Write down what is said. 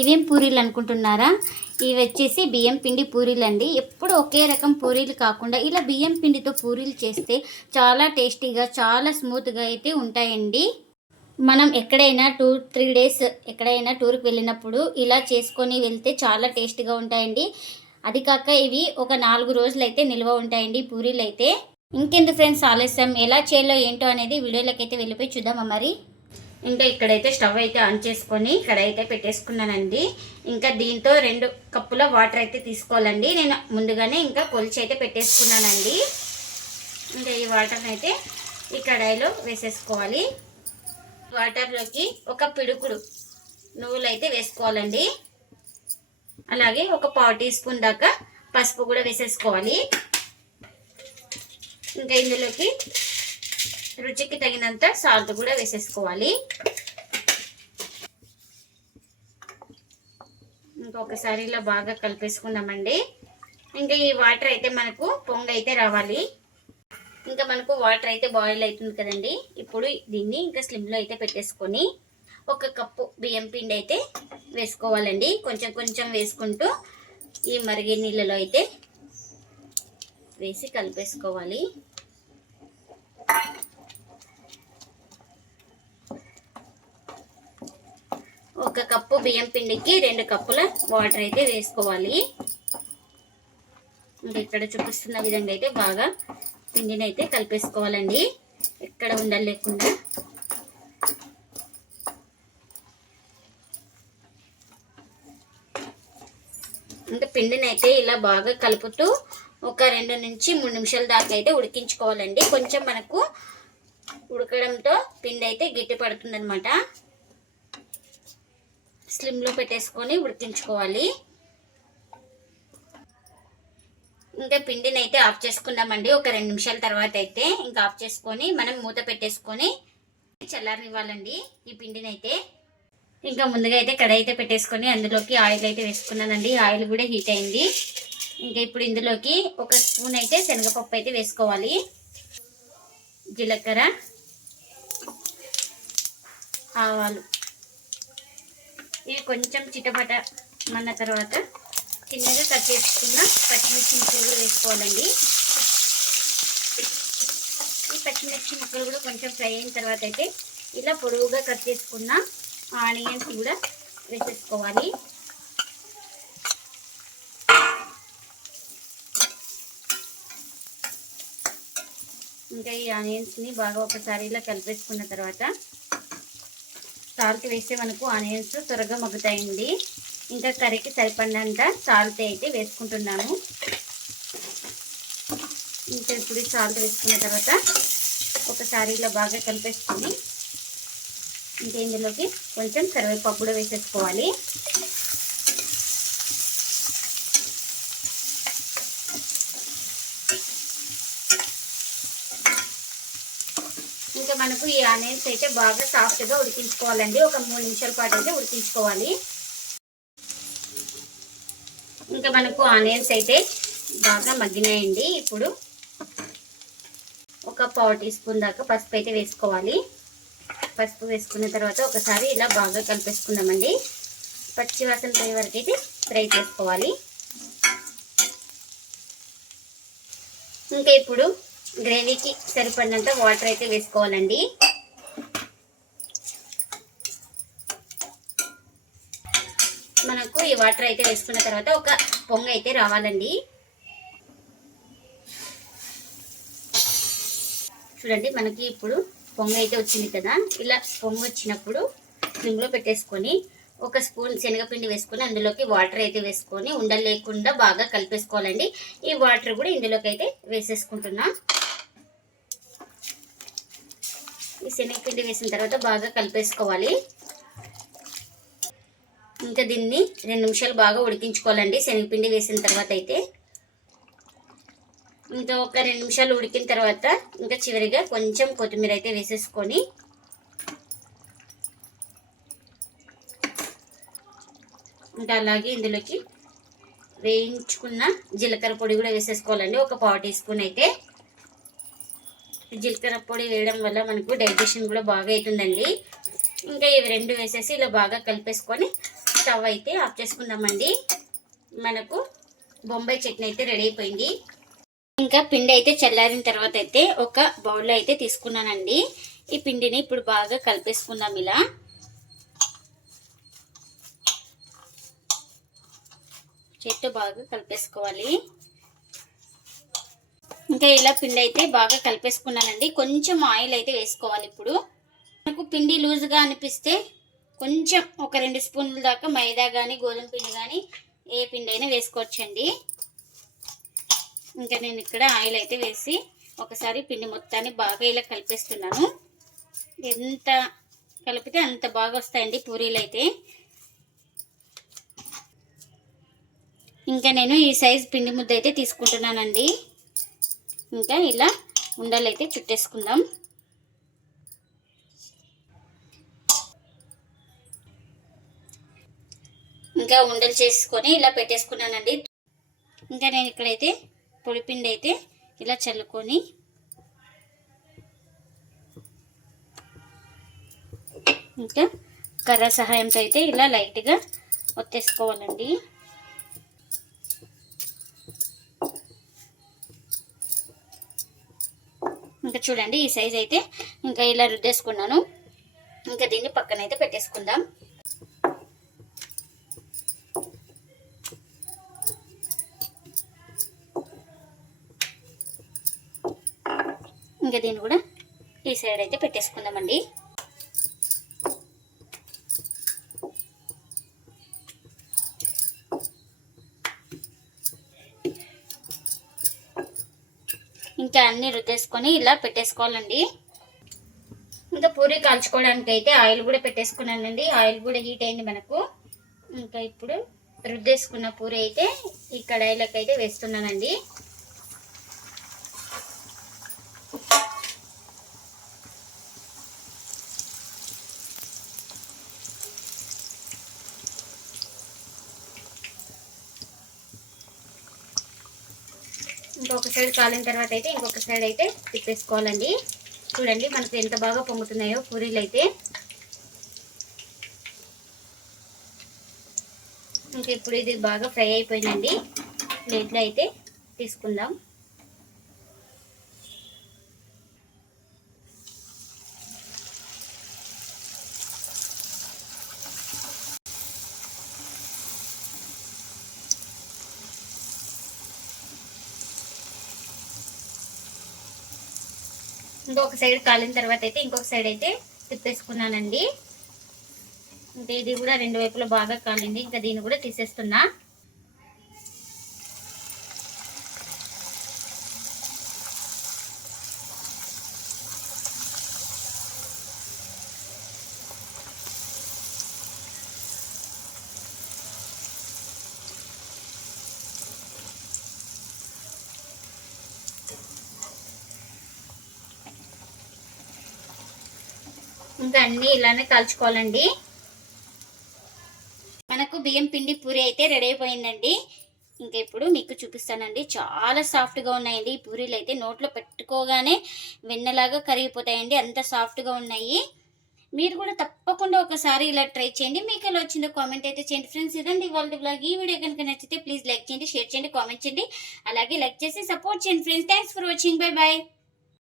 ఇవేం పూరీలు అనుకుంటున్నారా? ఇవి వచ్చేసి బియ్యం పిండి పూరీలు అండి ఎప్పుడు ఒకే రకం పూరీలు కాకుండా ఇలా బియ్యం పిండితో పూరీలు చేస్తే చాలా టేస్టీగా చాలా స్మూత్గా అయితే ఉంటాయండి. మనం ఎక్కడైనా టూ త్రీ డేస్ ఎక్కడైనా టూర్కి వెళ్ళినప్పుడు ఇలా చేసుకొని వెళ్తే చాలా టేస్టీగా ఉంటాయండి. అది కాక ఇవి ఒక నాలుగు రోజులు అయితే నిల్వ ఉంటాయండి పూరీలు అయితే ఇంకెందుకు ఫ్రెండ్స్ ఆలస్యం? ఎలా చేయాలో ఏంటో అనేది వీడియోలోకి అయితే వెళ్ళిపోయి చూద్దామా మరి? ఇంకా ఇక్కడైతే స్టవ్ అయితే ఆన్ చేసుకొని ఇక్కడ అయితే పెట్టేసుకున్నానండి. ఇంకా దీంతో రెండు కప్పుల వాటర్ అయితే తీసుకోవాలండి. నేను ముందుగానే ఇంకా కొలిచి అయితే పెట్టేసుకున్నానండి. ఇంకా ఈ వాటర్ని అయితే ఈ కడాయిలో వేసేసుకోవాలి. వాటర్లోకి ఒక పిడుకుడు నువ్వులు అయితే వేసుకోవాలండి. అలాగే ఒక పావు టీ స్పూన్ దాకా పసుపు కూడా వేసేసుకోవాలి. ఇంకా ఇందులోకి రుచికి తగినంత సాల్ట్ కూడా వేసేసుకోవాలి. ఇంకొకసారి ఇలా బాగా కలిపేసుకుందామండి. ఇంకా ఈ వాటర్ అయితే మనకు పొంగ అయితే రావాలి. ఇంకా మనకు వాటర్ అయితే బాయిల్ అవుతుంది కదండి. ఇప్పుడు దీన్ని ఇంకా స్లిమ్లో అయితే పెట్టేసుకొని ఒక కప్పు బియ్యం పిండి అయితే వేసుకోవాలండి. కొంచెం కొంచెం వేసుకుంటూ ఈ మరిగే నీళ్ళలో అయితే వేసి కలిపేసుకోవాలి. ఒక కప్పు బియ్యం పిండికి రెండు కప్పుల వాటర్ అయితే వేసుకోవాలి. ఇంకా ఇక్కడ చూపిస్తున్న విధంగా అయితే బాగా పిండిని అయితే కలిపేసుకోవాలండి. ఎక్కడ ఉండలు లేకుండా. ఇంకా పిండిని అయితే ఇలా బాగా కలుపుతూ ఒక రెండు నుంచి మూడు నిమిషాల దాకా అయితే ఉడికించుకోవాలండి. కొంచెం మనకు ఉడకడంతో పిండి అయితే గట్టి పడుతుంది అనమాట స్లిమ్లో పెట్టేసుకొని ఉడికించుకోవాలి. ఇంకా పిండిని అయితే ఆఫ్ చేసుకుందామండి. ఒక రెండు నిమిషాల తర్వాత అయితే ఇంకా ఆఫ్ చేసుకొని మనం మూత పెట్టేసుకొని చల్లారనివ్వాలండి ఈ పిండిని అయితే ఇంకా ముందుగా అయితే కడాయి అయితే పెట్టేసుకొని అందులోకి ఆయిల్ అయితే వేసుకున్నానండి. ఆయిల్ కూడా హీట్ అయింది. ఇంకా ఇప్పుడు ఇందులోకి ఒక స్పూన్ అయితే శనగపప్పు అయితే వేసుకోవాలి. జీలకర్ర ఆవాలు. ఇవి కొంచెం చిటపట మన తర్వాత చిన్నగా కట్ చేసుకున్న పచ్చిమిర్చి ముక్కలు వేసుకోవాలండి. ఈ పచ్చిమిర్చి ముక్కలు కూడా కొంచెం ఫ్రై అయిన తర్వాత అయితే ఇలా పొడవుగా కట్ చేసుకున్న ఆనియన్స్ కూడా వేసేసుకోవాలి. ఇంకా ఈ ఆనియన్స్ని బాగా ఒకసారి ఇలా కలిపేసుకున్న తర్వాత సాల్ట్ వేస్తే మనకు ఆనియన్స్ త్వరగా మగ్గుతాయండి. ఇంకా కర్రీకి సరిపడినంత సాల్ట్ అయితే వేసుకుంటున్నాను ఇంకా ఇప్పుడు సాల్ట్ వేసుకున్న తర్వాత ఒకసారి ఇలా బాగా కలిపేసుకొని ఇంకా ఇందులోకి కొంచెం కరివేపాకు కూడా వేసేసుకోవాలి. మనకు ఈ ఆనియన్స్ అయితే బాగా సాఫ్ట్గా ఉడికించుకోవాలండి. ఒక మూడు నిమిషాల పాటు అయితే ఉడికించుకోవాలి. ఇంకా మనకు ఆనియన్స్ అయితే బాగా మగ్గినాయండి. ఇప్పుడు ఒక పావు టీ స్పూన్ దాకా పసుపు అయితే వేసుకోవాలి. పసుపు వేసుకున్న తర్వాత ఒకసారి ఇలా బాగా కలిపేసుకుందామండి. పచ్చి వాసన పోయే వరకు అయితే ఫ్రై చేసుకోవాలి. ఇంకా ఇప్పుడు గ్రేవీకి సరిపడినంత వాటర్ అయితే వేసుకోవాలండి. మనకు ఈ వాటర్ అయితే వేసుకున్న తర్వాత ఒక పొంగ అయితే రావాలండి. చూడండి మనకి ఇప్పుడు పొంగ అయితే వచ్చింది కదా. ఇలా పొంగ వచ్చినప్పుడు స్లిమ్లో పెట్టేసుకొని ఒక స్పూన్ శనగపిండి వేసుకొని అందులోకి వాటర్ అయితే వేసుకొని ఉండలేకుండా బాగా కలిపేసుకోవాలండి. ఈ వాటర్ కూడా ఇందులోకి అయితే వేసేసుకుంటున్నాం. ఈ శనగపిండి వేసిన తర్వాత బాగా కలిపేసుకోవాలి. ఇంకా దీన్ని రెండు నిమిషాలు బాగా ఉడికించుకోవాలండి. శనగపిండి వేసిన తర్వాత అయితే. ఇంకా ఒక రెండు నిమిషాలు ఉడికిన తర్వాత ఇంకా చివరిగా కొంచెం కొత్తిమీర అయితే వేసేసుకొని ఇంకా అలాగే ఇందులోకి వేయించుకున్న జీలకర్ర పొడి కూడా వేసేసుకోవాలండి. ఒక పావు టీ స్పూన్ అయితే. జీలకర్ర పొడి వేయడం వల్ల మనకు డైజెషన్ కూడా బాగా అవుతుందండి. ఇంకా ఇవి రెండు వేసేసి ఇలా బాగా కలిపేసుకొని స్టవ్ అయితే ఆఫ్ చేసుకుందామండి. మనకు బొంబాయి చట్నీ అయితే రెడీ అయిపోయింది. ఇంకా పిండి అయితే చల్లారిన తర్వాత అయితే ఒక బౌల్లో అయితే తీసుకున్నానండి. ఈ పిండిని ఇప్పుడు బాగా కలిపేసుకుందాం ఇలా. చేత్తో బాగా కలిపేసుకోవాలి. ఇంకా ఇలా పిండి అయితే బాగా కలిపేసుకున్నానండి. కొంచెం ఆయిల్ అయితే వేసుకోవాలి ఇప్పుడు. మనకు పిండి లూజ్గా అనిపిస్తే కొంచెం ఒక రెండు స్పూన్ల దాకా మైదా కానీ గోధుమ పిండి కానీ ఏ పిండి అయినా వేసుకోవచ్చండి. ఇంకా నేను ఇక్కడ ఆయిల్ అయితే వేసి ఒకసారి పిండి మొత్తాన్ని బాగా ఇలా కలిపేస్తున్నాను. ఎంత కలిపితే అంత బాగా వస్తాయండి పూరీలు అయితే. ఇంకా నేను ఈ సైజ్ పిండి ముద్ద అయితే తీసుకుంటున్నానండి. ఇంకా ఇలా ఉండలు అయితే చుట్టేసుకుందాం. ఇంకా ఉండలు చేసుకొని ఇలా పెట్టేసుకున్నానండి. ఇంకా నేను ఇక్కడైతే పొడిపిండి అయితే ఇలా చల్లుకొని ఇంకా కర్ర సహాయంతో అయితే ఇలా లైట్గా ఒత్తేసుకోవాలండి. ఇంకా చూడండి ఈ సైజ్ అయితే ఇంకా ఇలా రుద్దేసుకున్నాను. ఇంకా దీన్ని పక్కన అయితే పెట్టేసుకుందాం. ఇంకా దీన్ని కూడా ఈ సైడ్ అయితే పెట్టేసుకుందామండి. ఇంకా అన్ని రుద్దేసుకొని ఇలా పెట్టేసుకోవాలండి. ఇంకా పూరి కాల్చుకోవడానికి అయితే ఆయిల్ కూడా పెట్టేసుకున్నానండి. ఆయిల్ కూడా హీట్ అయింది మనకు. ఇంకా ఇప్పుడు రుద్దేసుకున్న పూరి అయితే ఈ కడాయిలోకి అయితే వేస్తున్నానండి. ఇంకొక సైడ్ కాలిన తర్వాత అయితే ఇంకొక సైడ్ అయితే తిప్పేసుకోవాలండి. చూడండి మనకు ఎంత బాగా పొంగుతున్నాయో పూరీలు అయితే ఇంకా ఇప్పుడు ఇది బాగా ఫ్రై అయిపోయిందండి. ప్లేట్లో అయితే తీసుకుందాం. ఇంకొక సైడ్ కాలిన తర్వాత అయితే ఇంకొక సైడ్ అయితే తిప్పేసుకున్నానండి. ఇంకా ఇది కూడా రెండు వైపులా బాగా కాలింది. ఇంకా దీన్ని కూడా తీసేస్తున్నా. ఇంకా అన్నీ ఇలానే కాల్చుకోవాలండి. మనకు బియ్యం పిండి పూరి అయితే రెడీ అయిపోయిందండి. ఇంకా ఇప్పుడు మీకు చూపిస్తానండి. చాలా సాఫ్ట్గా ఉన్నాయండి ఈ పూరీలు అయితే. నోట్లో పెట్టుకోగానే వెన్నలాగా కరిగిపోతాయండి. అంత సాఫ్ట్గా ఉన్నాయి. మీరు కూడా తప్పకుండా ఒకసారి ఇలా ట్రై చేయండి. మీకు ఎలా వచ్చిందో కామెంట్ అయితే చేయండి. ఫ్రెండ్స్ ఇదండి వాళ్ళ బ్లాగ్ ఈ వీడియో కనుక నచ్చితే ప్లీజ్ లైక్ చేయండి షేర్ చేయండి కామెంట్ చేయండి. అలాగే లైక్ చేసి సపోర్ట్ చేయండి friends. Thanks for watching. Bye bye